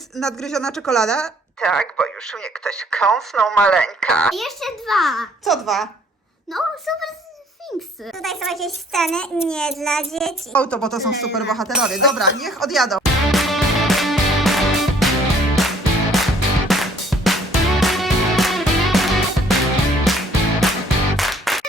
jest nadgryziona czekolada? Tak, bo już mnie ktoś kąsnął maleńka. I jeszcze dwa. Co dwa? No, super sfinksy. Tutaj są jakieś sceny nie dla dzieci. O, to bo to są super bohaterowie. Dobra, niech odjadą.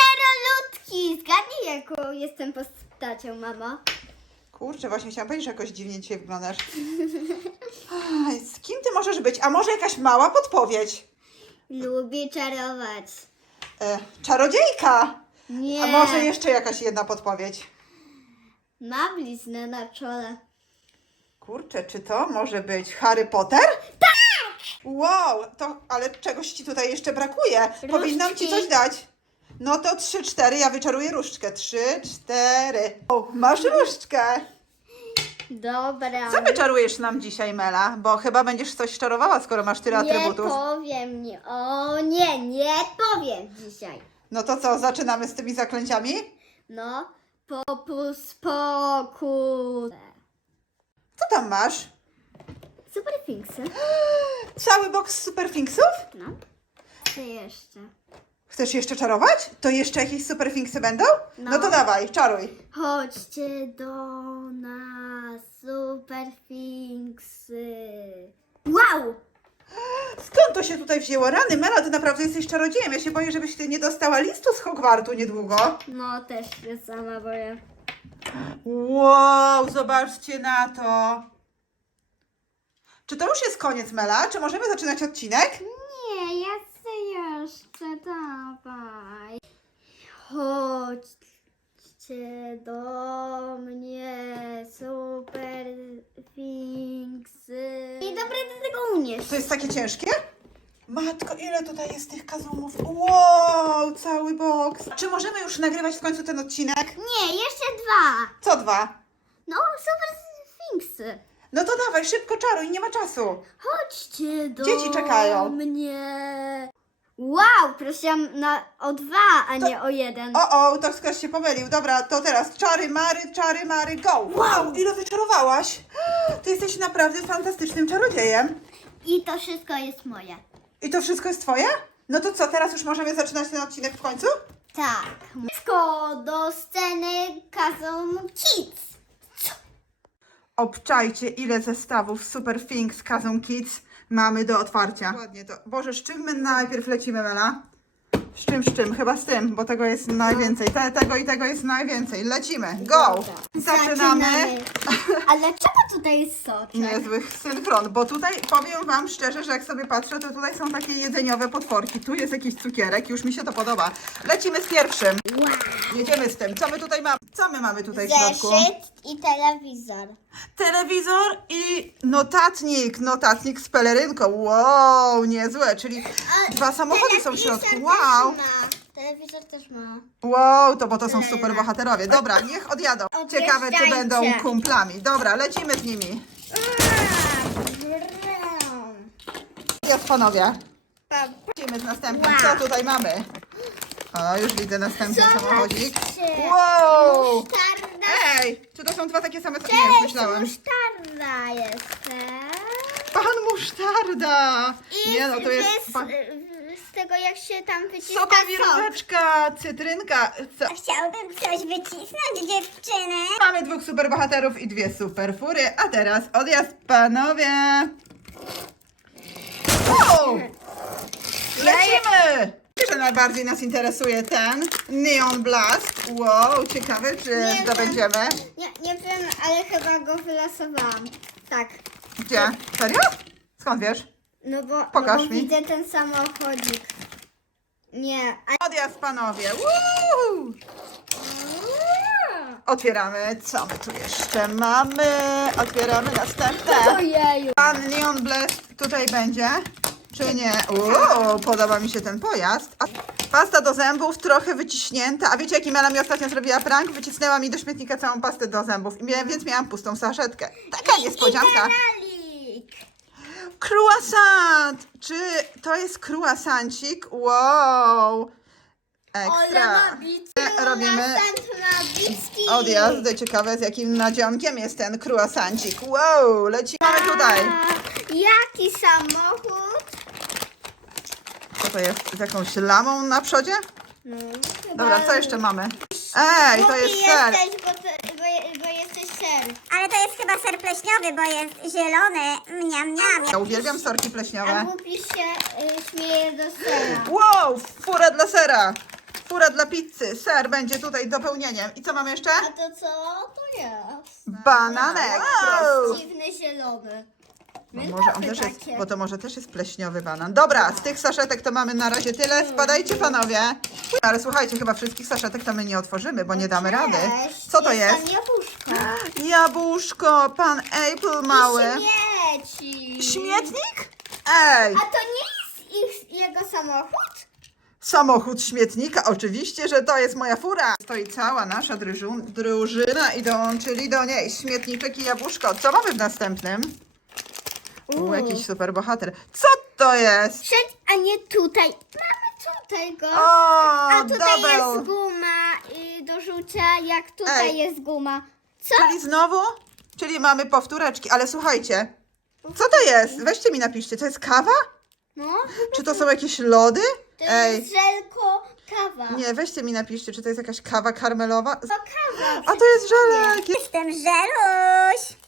Nerolutki! Zgadnij, jaką jestem postacią, mamo. Kurczę, właśnie chciałam powiedzieć, że jakoś dziwnie dzisiaj wyglądasz. Aj, z kim ty możesz być? A może jakaś mała podpowiedź? Lubię czarować. E, czarodziejka! Nie. A może jeszcze jakaś jedna podpowiedź? Ma bliznę na czole. Kurczę, czy to może być Harry Potter? Tak! Wow, to, ale czegoś ci tutaj jeszcze brakuje. Powinnam ci Różdżki. coś dać. No to trzy, cztery, ja wyczaruję różdżkę. Trzy, cztery. O, masz różdżkę. Dobra. Co wyczarujesz nam dzisiaj, Mela? Bo chyba będziesz coś czarowała, skoro masz tyle Nie atrybutów. powiem, nie. O nie, nie powiem dzisiaj. No to co, zaczynamy z tymi zaklęciami? No, popus pokus. Co tam masz? Super finksy. Cały boks superfinksów? No. Co jeszcze? Chcesz jeszcze czarować? To jeszcze jakieś superfinksy będą? No. No. to dawaj, czaruj. Chodźcie do nas, super finksy. Wow! Skąd to się tutaj wzięło? Rany, Mela, ty naprawdę jesteś czarodziejem. Ja się boję, żebyś ty nie dostała listu z Hogwartu niedługo. No, też się sama boję. Wow, zobaczcie na to. Czy to już jest koniec, Mela? Czy możemy zaczynać odcinek? Nie, ja jeszcze, dawaj. Chodźcie do mnie, super finksy. I dobre do tego unieść. To jest takie ciężkie? Matko, ile tutaj jest tych kazumów? Wow, cały boks. Czy możemy już nagrywać w końcu ten odcinek? Nie, jeszcze dwa. Co dwa? No, super finksy. No to dawaj, szybko czaruj, nie ma czasu. Chodźcie do Dzieci czekają. mnie. Wow, prosiłam na, o dwa, a nie o jeden. O, o, to ktoś się pomylił. Dobra, to teraz czary, mary, czary, mary, go. Wow, ile wyczarowałaś. Ty jesteś naprawdę fantastycznym czarodziejem. I to wszystko jest moje. I to wszystko jest twoje? No to co, teraz już możemy zaczynać ten odcinek w końcu? Tak. Wszystko do sceny kazą kids. Obczajcie, ile zestawów Super Things Kazą Kids mamy do otwarcia. Ładnie to. Boże, z czym my najpierw lecimy, Mela? Z czym, z czym? Chyba z tym, bo tego jest najwięcej. Te, tego i tego jest najwięcej. Lecimy. Go! Zaczynamy. Ale czego tutaj jest soczek? Niezły synchron, bo tutaj powiem Wam szczerze, że jak sobie patrzę, to tutaj są takie jedzeniowe potworki. Tu jest jakiś cukierek, już mi się to podoba. Lecimy z pierwszym. Jedziemy z tym. Co my tutaj mamy? Co my mamy tutaj w środku? Zeszyt i telewizor. Telewizor i notatnik. Notatnik z pelerynką. Wow, niezłe. Czyli dwa samochody są w środku. Wow. Też ma. Telewizor też ma. Wow, to bo to są super bohaterowie. Dobra, niech odjadą. Ciekawe, czy Odjeżdżajcie. będą kumplami. Dobra, lecimy z nimi. Jest panowie. Lecimy z następnym. Wow. Co tutaj mamy? O, już widzę następny samochodzik. Zobaczcie. Wow! Musztarda. Ej, czy to są dwa takie same jak myślałem? Musztarda jestem. Pan musztarda! I Nie no, to jest pan... tego jak się tam wyciska Soka sok. wiróweczka, cytrynka. Co? Chciałbym coś wycisnąć, dziewczyny. Mamy dwóch superbohaterów i dwie superfury, a teraz odjazd panowie! Wow! Lecimy! Że najbardziej nas interesuje ten Neon Blast. Wow, ciekawe, czy Nie zdobędziemy. Nie, nie wiem, ale chyba go wylasowałam. Tak. Gdzie? Serio? Skąd wiesz? No bo, Pokaż no bo mi. widzę ten samochodzik. Nie, a Odjazd panowie! Woo! Otwieramy. Co my tu jeszcze mamy? Otwieramy następne. Ojeju. Pan Neon Blast tutaj będzie? Czy nie? Uuu, podoba mi się ten pojazd. A pasta do zębów trochę wyciśnięta. A wiecie, jaki Mela mi ostatnio zrobiła prank? Wycisnęła mi do śmietnika całą pastę do zębów, I mia- więc miałam pustą saszetkę. Taka niespodzianka. Croissant! Czy to jest croissancik? Wow! Ekstra. E, robimy Odjazd. Ciekawe, z jakim nadzionkiem jest ten croissancik. Wow, lecimy tutaj. Jaki samochód? Co to jest? Z jakąś lamą na przodzie? No. Dobra, co jeszcze mamy? Ej, to jest ser. jesteś, bo, to, bo, je- bo jesteś ser. Ale to jest chyba ser pleśniowy, bo jest zielony. Mniam, mniam. Ja uwielbiam sorki A pleśniowe. głupi się y, śmieje do sera. Wow, fura dla sera. Fura dla pizzy. Ser będzie tutaj dopełnieniem. I co mamy jeszcze? A to co to jest? Bananek. Wow. Dziwny zielony. Bo My może on też jest, bo to może też jest pleśniowy banan. Dobra, z tych saszetek to mamy na razie tyle. Spadajcie panowie. Ale słuchajcie, chyba wszystkich saszetek to my nie otworzymy, bo nie damy rady. Co to Tam jest? jabłuszko. Jabłuszko, pan Apple mały. Śmieci. Śmietnik? Ej, A to nie jest ich, jego samochód? samochód śmietnika, oczywiście, że to jest moja fura. Stoi cała nasza drużyna i dołączyli do niej śmietniczek i jabłuszko. Co mamy w następnym? U, jakiś super bohater. Co to jest? Przed, a nie tutaj. Mamy tutaj go. O, a tutaj double. jest guma y, do rzucia, jak tutaj Ej. jest guma. Co? Czyli znowu? Czyli mamy powtóreczki, ale słuchajcie. Co to jest? Weźcie mi napiszcie, to jest kawa? No, Czy to są jakieś lody? to Ej, jest żelko kawa. nie, weźcie mi napiszcie, czy to jest jakaś kawa karmelowa? To kawa. A to jest żelek! Jestem żeluś.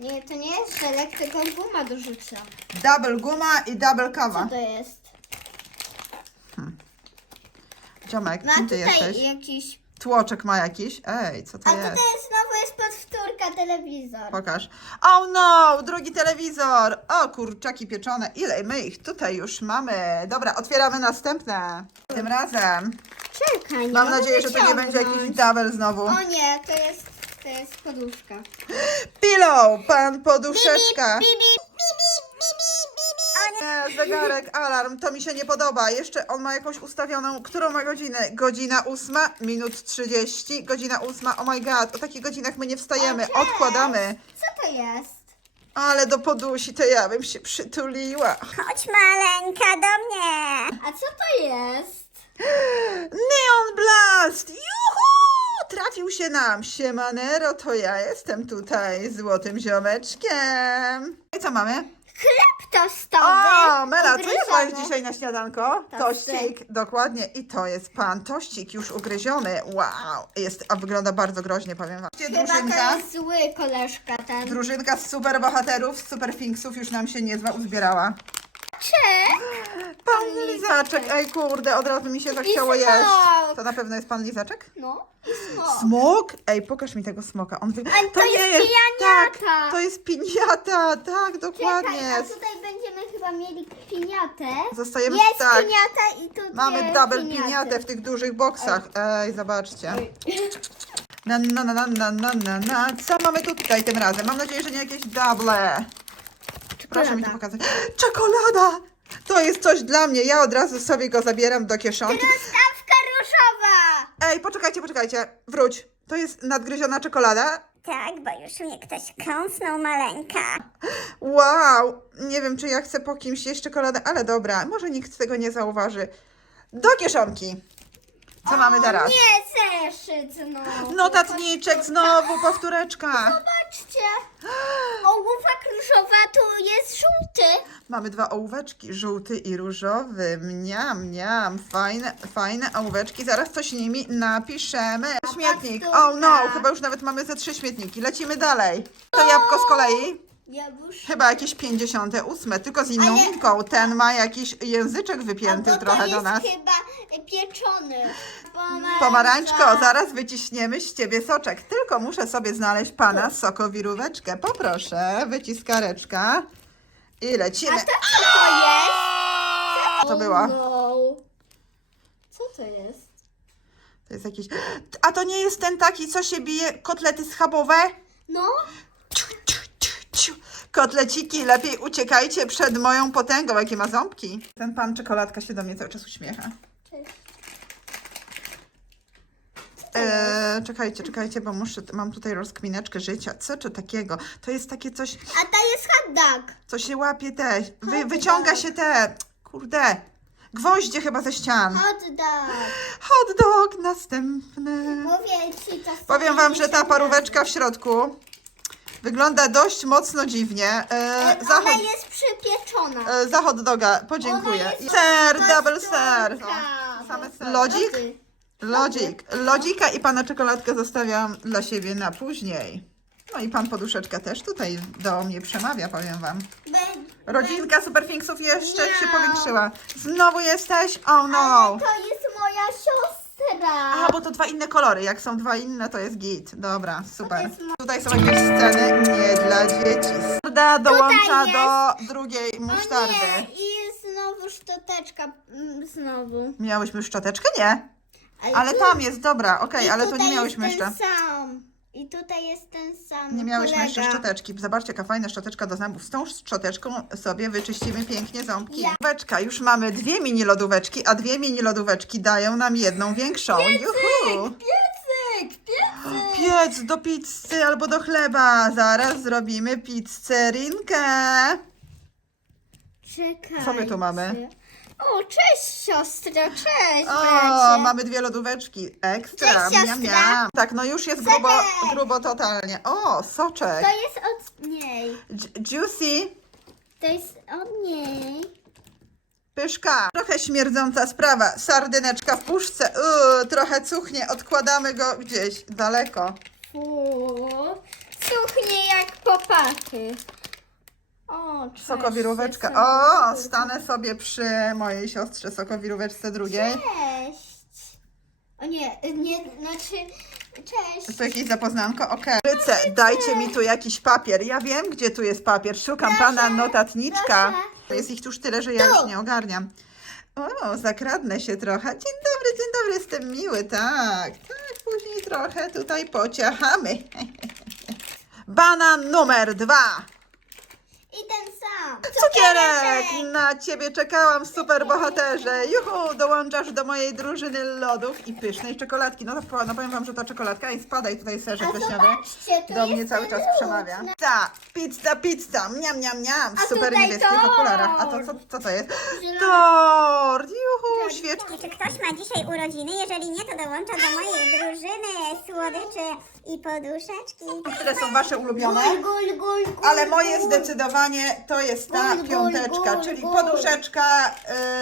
Nie, to nie jest żelek, tylko guma do rzucia. Double guma i double Co kawa. to jest? Ciomek, No a kim ty tutaj jesteś? jakiś... Tłoczek ma jakiś? Ej, co to A jest? tutaj znowu jest podwtórka telewizor. Pokaż. Oh no, drugi telewizor. O, kurczaki pieczone. Ile my ich tutaj już mamy? Dobra, otwieramy następne. Tym razem. Czekaj, nie Mam mogę nadzieję, że to nie będzie jakiś double znowu. O nie, to jest, to jest poduszka. Pillow, pan poduszeczka. Bibi, bibi, bibi, bibi. Nie, zegarek, alarm, to mi się nie podoba. Jeszcze on ma jakąś ustawioną, którą ma godzinę? Godzina ósma, minut 30, godzina ósma, oh my god, o takich godzinach my nie wstajemy, cześć. odkładamy. Co to jest? Ale do podusi to ja bym się przytuliła. Chodź maleńka do mnie. A co to jest? Neon Blast! Juhu! Trafił się nam. Siemanero, to ja jestem tutaj złotym ziomeczkiem. I co mamy? Chleb tostowy. O, Mela, co jadłaś dzisiaj na śniadanko? Tościk. Tościk, dokładnie. I to jest pan tościk już ugryziony. Wow, jest, a wygląda bardzo groźnie, powiem wam. Chyba Drużynka, to jest zły koleżka ten. drużynka z super bohaterów, z super finksów już nam się niezła uzbierała. Czek. Pan Lizaczek, ej kurde, od razu mi się zachciało I jeść. To na pewno jest pan Lizaczek? No i smok. Smok? Ej, pokaż mi tego smoka. On wy... Ale to jest Tak, piniata. to jest piniata, tak, Czekaj, dokładnie. a tutaj będziemy chyba mieli piniatę. Zostajemy Jest tak. piniata i tu Mamy double piniaty. piniatę w tych dużych boksach. Ej, zobaczcie. Na, na, na, na, na, na, na, na. Co mamy tutaj tym razem? Mam nadzieję, że nie jakieś double. Proszę mi to pokazać. Czekolada! To jest coś dla mnie. Ja od razu sobie go zabieram do kieszonki. Truskawka różowa. Ej, poczekajcie, poczekajcie. Wróć. To jest nadgryziona czekolada. Tak, bo już mnie ktoś kąsnął maleńka. Wow! Nie wiem, czy ja chcę po kimś jeść czekoladę, ale dobra, może nikt tego nie zauważy. Do kieszonki. Co mamy teraz? Nie, zeszyt znowu. Notatniczek, znowu powtóreczka. Zobaczcie. Ołówek różowa tu jest żółty. Mamy dwa ołóweczki, żółty i różowy. Mniam, mniam. Fajne, fajne ołóweczki. Zaraz coś nimi napiszemy. Śmietnik. Oh no, chyba już nawet mamy ze trzy śmietniki. Lecimy dalej. To jabłko z kolei. Jabłuszko. Chyba jakieś 58, tylko z inną Ale- minką. Ten ma jakiś języczek wypięty trochę to do jest nas. chyba pieczony. Pomarańcza. Pomarańczko, zaraz wyciśniemy z ciebie soczek. Tylko muszę sobie znaleźć pana sokowiróweczkę. Poproszę, wyciskareczka. I lecimy. A to co to jest? Co to było? No. Co to jest? To jest jakiś. A to nie jest ten taki, co się bije kotlety schabowe? No, Kotleciki, lepiej uciekajcie przed moją potęgą, jakie ma ząbki. Ten pan czekoladka się do mnie cały czas uśmiecha. Cześć. Eee, czekajcie, czekajcie, bo muszę, mam tutaj rozkmineczkę życia. Co to takiego? To jest takie coś, a to jest hot dog. co się łapie te, wy, wyciąga się te, kurde, gwoździe chyba ze ścian. Hot dog. Hot dog następny. Mówię ci to. Powiem wam, że ta paróweczka w środku Wygląda dość mocno dziwnie. E, Ona zachod, jest przypieczona. e, za hot doga, podziękuję. Ona jest I ser, double ser. Same sery. Lodzik? lody. Lodzik. Lodzika i pana czekoladkę zostawiam dla siebie na później. No i pan poduszeczka też tutaj do mnie przemawia, powiem wam. Be- Rodzinka Superfinksów jeszcze się powiększyła. Znowu jesteś? Oh no. Ale to jest moja siostra. A, bo to dwa inne kolory. Jak są dwa inne, to jest git. Dobra, super. jest mo- Tutaj są jakieś sceny nie dla dzieci. Sarda dołącza do drugiej O musztardy. nie, i znowu szczoteczka. mm, Znowu. Miałyśmy szczoteczkę? Nie. Ale tu- tam jest, dobra, okej, i ale tu tutaj nie miałyśmy jest jeszcze. ten sam. I tutaj jest ten sam. Nie miałyśmy kolega. jeszcze szczoteczki. Zobaczcie, jaka fajna szczoteczka do zębów. Z tą szczoteczką sobie wyczyścimy pięknie ząbki. Ja. Lodóweczka. Już mamy dwie mini lodóweczki, a dwie mini lodóweczki dają nam jedną większą. Juhu! Piecyk, piecyk. Piec do pizzy albo do chleba. Zaraz zrobimy pizzerinkę. Czekaj. Co my tu mamy? O, cześć siostro, cześć O, bracie. mamy dwie lodóweczki. Ekstra. Cześć, Miam, siostra. miam. Tak, no już jest grubo, Soczek. grubo totalnie. O, soczek. To jest od niej. Dż- Juicy. To jest od niej. Pyszka. Trochę śmierdząca sprawa. Sardyneczka w puszce. Uuu, trochę cuchnie. Odkładamy go gdzieś daleko. Fu, cuchnie jak popachy. O, cześć. Sokowiróweczka. O, stanę sobie przy mojej siostrze sokowiróweczce drugiej. Cześć. O nie, nie, znaczy, cześć. Tu jakieś zapoznanko? Okej. Ryce, dajcie mi tu jakiś papier. Ja wiem, gdzie tu jest papier. Szukam pana notatniczka. proszę. Jest ich tuż tyle, że ja już nie ogarniam. O, zakradnę się trochę. Dzień dobry, dzień dobry, jestem miły, tak. Tak, później trochę tutaj pociachamy. Banan numer dwa. I ten sam. Cukierek! Na ciebie czekałam, super bohaterze. Juhu, dołączasz do mojej drużyny lodów i pysznej czekoladki. No to no powiem wam, że ta czekoladka i spadaj tutaj serze A pleśniowy. zobaczcie, tu Do mnie jest cały czas lód. przemawia. Pizza, pizza, pizza, miam, miam, miam. W A super tutaj niebieskich okularach. A to co, co to jest? Zielony. Tort! Juhu, świeczki. Czy ktoś ma dzisiaj urodziny? Jeżeli nie, to dołącza do mojej drużyny słodyczy i poduszeczki. Które są wasze ulubione? Gul, gul, gul, gul, Ale moje zdecydowanie to jest ta Gul, gul, piąteczka, gul, czyli gul. poduszeczka,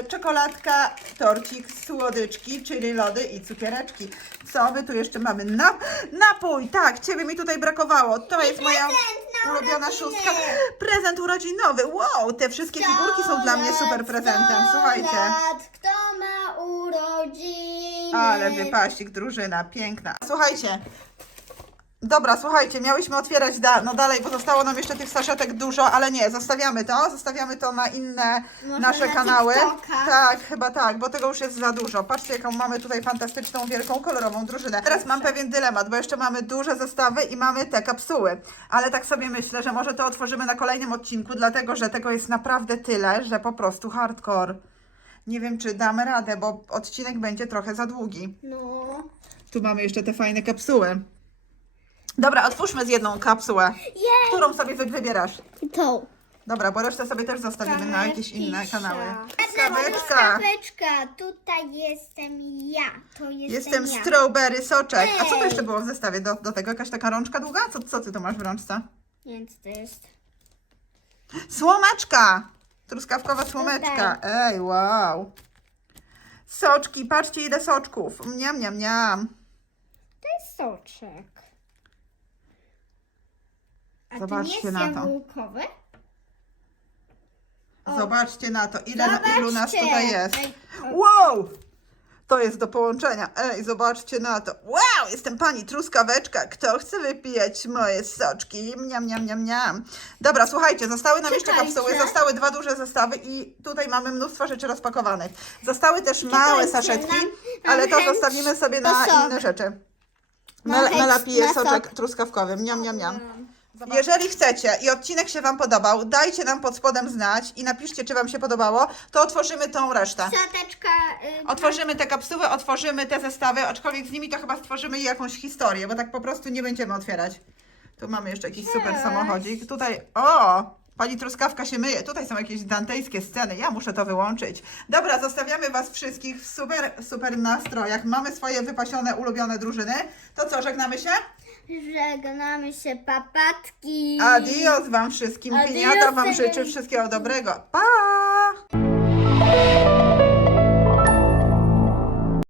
y, czekoladka, torcik, słodyczki, czyli lody i cukiereczki. Co my tu jeszcze mamy? Na, napój, tak, ciebie mi tutaj brakowało. To jest moja na ulubiona urodziny. szóstka. Prezent urodzinowy. Wow, te wszystkie figurki są dla mnie super prezentem. Słuchajcie. Kto urodziny? Ale wypaścik, drużyna, piękna. Słuchajcie. Dobra, słuchajcie, miałyśmy otwierać da no dalej, bo zostało nam jeszcze tych saszetek dużo, ale nie, zostawiamy to, zostawiamy to na inne Może nasze na kanały. TikToka? Tak, chyba tak, bo tego już jest za dużo. Patrzcie, jaką mamy tutaj fantastyczną, wielką, kolorową drużynę. Teraz mam pewien dylemat, bo jeszcze mamy duże zestawy i mamy te kapsuły. Ale tak sobie myślę, że może to otworzymy na kolejnym odcinku, dlatego że tego jest naprawdę tyle, że po prostu hardcore. Nie wiem, czy damy radę, bo odcinek będzie trochę za długi. No. Tu mamy jeszcze te fajne kapsuły. Dobra, otwórzmy z jedną kapsułę. Jej. Którą sobie wy- wybierasz? Tą. Dobra, bo resztę sobie też zostawimy na jakieś inne kanały. Skaweczka. Skaweczka. Tutaj jestem ja. To jestem, Jestem ja. strawberry soczek. A co to Ej. jeszcze było w zestawie do, do tego? Jakaś taka rączka długa? Co, co ty tu masz w rączce? Więc to jest. Słomeczka! Truskawkowa słomeczka. Ej, wow. Soczki, patrzcie ile soczków. Mniam, mniam, mniam. To jest soczek. A Zobaczcie to nie na jest to. jabłkowy? O. Zobaczcie na to, ile, ilu nas Zobaczcie. tutaj jest. Ej, o. Wow! To jest do połączenia. Ej, zobaczcie na to. Wow, jestem pani truskaweczka. Kto chce wypijać moje soczki? Mniam, mniam, mniam, mniam. Dobra, słuchajcie, zostały nam jeszcze Czekajcie. kapsuły, zostały dwa duże zestawy i tutaj mamy mnóstwo rzeczy rozpakowanych. Zostały też małe Czekajcie, saszetki, mam- mam ale to chęć zostawimy sobie na sok. inne rzeczy. Mam Mel, chęć Mela pije na sok. soczek truskawkowy. Mniam, mniam, mniam. Jeżeli chcecie i odcinek się Wam podobał, dajcie nam pod spodem znać i napiszcie, czy Wam się podobało, to otworzymy tą resztę. Szczoteczka. Y, Otworzymy te kapsuły, otworzymy te zestawy, aczkolwiek z nimi to chyba stworzymy jakąś historię, bo tak po prostu nie będziemy otwierać. Tu mamy jeszcze jakiś super Cześć. samochodzik. Tutaj, o! Pani Truskawka się myje. Tutaj są jakieś dantejskie sceny. Ja muszę to wyłączyć. Dobra, zostawiamy Was wszystkich w super, super nastrojach. Mamy swoje wypasione, ulubione drużyny. To co, żegnamy się? Żegnamy się, papatki. Adios Wam wszystkim. Adios, Wam życzę wszystkiego dobrego. Pa!